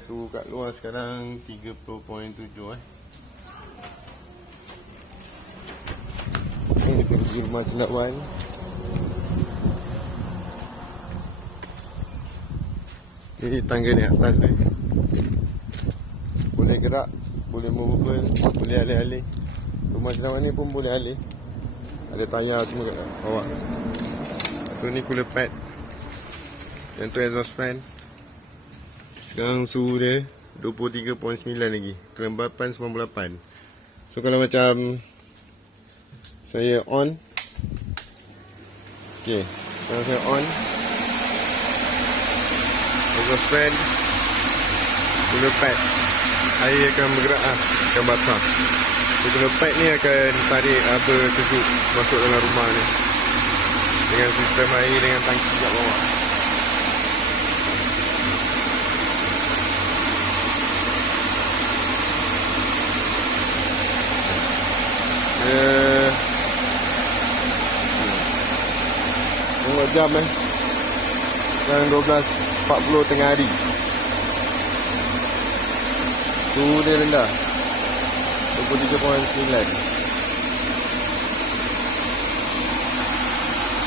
suhu kat luar sekarang 30.7 Ini pergi rumah cendawan. Jadi tangga ni atas ni boleh gerak, boleh movable, boleh alih-alih. Rumah cendawan ni pun boleh alih. Ada tayar semua kat bawah. So ni cooler pad. Yang tu exhaust fan. Sekarang suhu dia 23.9 lagi. Kelembapan 98. So kalau macam saya on. Okay, kalau saya on, exhaust fan, cooler pad, air akan bergerak akan basah. So cooler pad ni akan tarik apa sejuk masuk dalam rumah ni dengan sistem air dengan tangki kat bawah. Tengok jam sekarang 12.40 tengah hari. Suhu dia rendah 23.9.